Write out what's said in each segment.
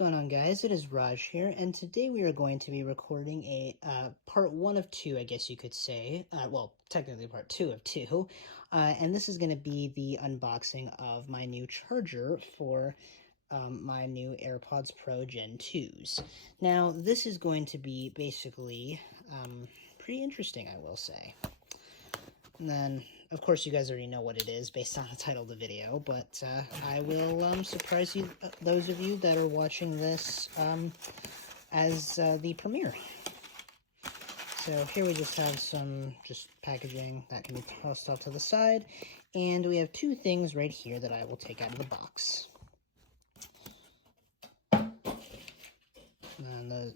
going on, guys? It is Raj here, and today we are going to be recording a part 1 of 2, I guess you could say. Well, technically part 2 of 2. And this is going to be the unboxing of my new charger for my new AirPods Pro Gen 2s. Now, this is going to be basically pretty interesting, I will say. And then, of course, you guys already know what it is based on the title of the video, but I will surprise you, those of you that are watching this as the premiere. So here we just have some packaging that can be tossed off to the side, and we have two things right here that I will take out of the box. And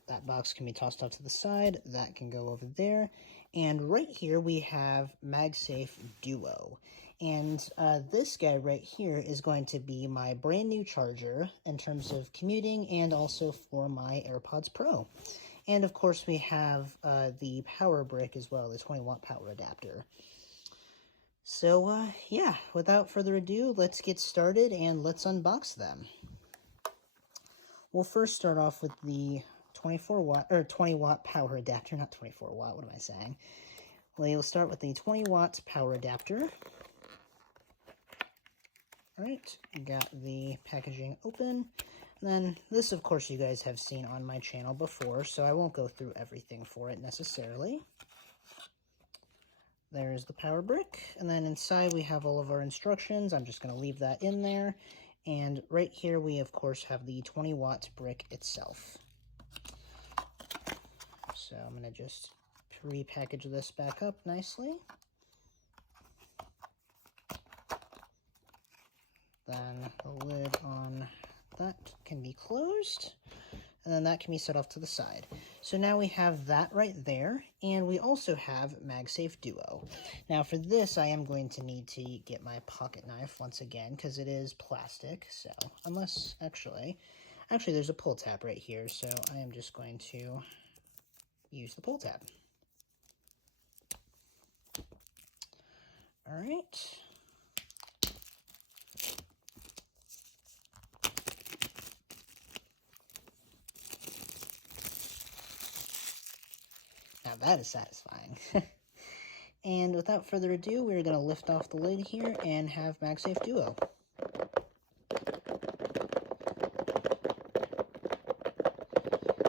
that box can be tossed off to the side. That can go over there. And right here we have MagSafe Duo. And this guy right here is going to be my brand new charger in terms of commuting and also for my AirPods Pro. And of course we have the power brick as well, the 20-watt power adapter. So yeah, without further ado, let's get started and let's unbox them. We'll first start off with the 20-watt power adapter, not 24-watt, what am I saying? We'll start with the 20-watt power adapter. Alright, got the packaging open. And then this, of course, you guys have seen on my channel before, so I won't go through everything for it necessarily. There's the power brick, and then inside we have all of our instructions. I'm just going to leave that in there. And right here we, of course, have the 20-watt brick itself. So I'm going to just pre-package this back up nicely. Then the lid on that can be closed, and then that can be set off to the side. So now we have that right there, and we also have MagSafe Duo. Now for this, I am going to need to get my pocket knife once again, because it is plastic, so unless, actually there's a pull tab right here, so I am just going to use the pull tab. All right. Now that is satisfying. And without further ado, we're going to lift off the lid here and have MagSafe Duo.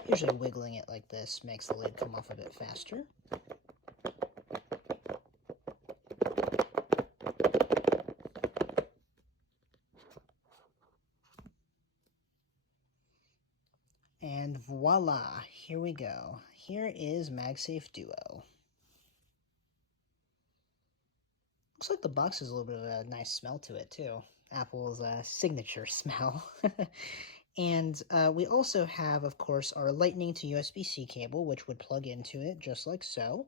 Usually wiggling it like this makes the lid come off a bit faster. And voila, here we go. Here is MagSafe Duo. Looks like the box has a little bit of a nice smell to it too. Apple's signature smell. And we also have, of course, our Lightning to USB-C cable, which would plug into it just like so.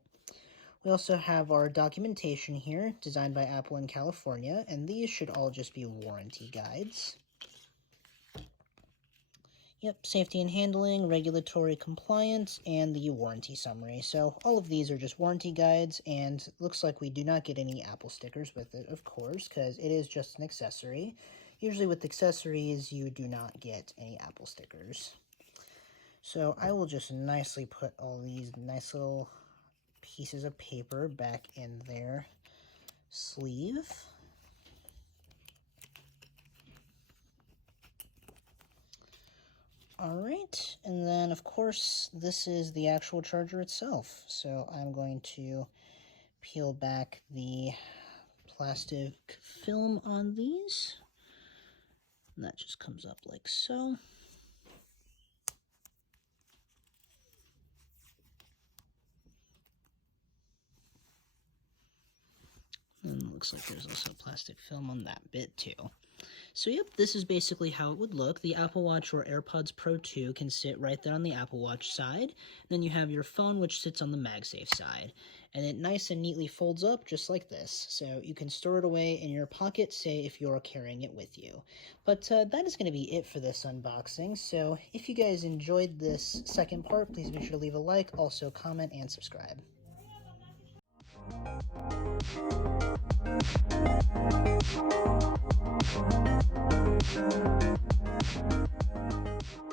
We also have our documentation here, designed by Apple in California, and these should all just be warranty guides. Yep, safety and handling, regulatory compliance, and the warranty summary. So all of these are just warranty guides, and it looks like we do not get any Apple stickers with it, of course, because it is just an accessory. Usually with accessories, you do not get any Apple stickers. So I will just nicely put all these nice little pieces of paper back in their sleeve. Alright, and then of course this is the actual charger itself. So I'm going to peel back the plastic film on these. And that just comes up like so. And it looks like there's also plastic film on that bit too. So yep, this is basically how it would look. The Apple Watch or AirPods Pro 2 can sit right there on the Apple Watch side. Then you have your phone, which sits on the MagSafe side. And it nice and neatly folds up just like this. So you can store it away in your pocket, say if you're carrying it with you. But that is going to be it for this unboxing. So if you guys enjoyed this second part, please be sure to leave a like, also comment, and subscribe. Thank you.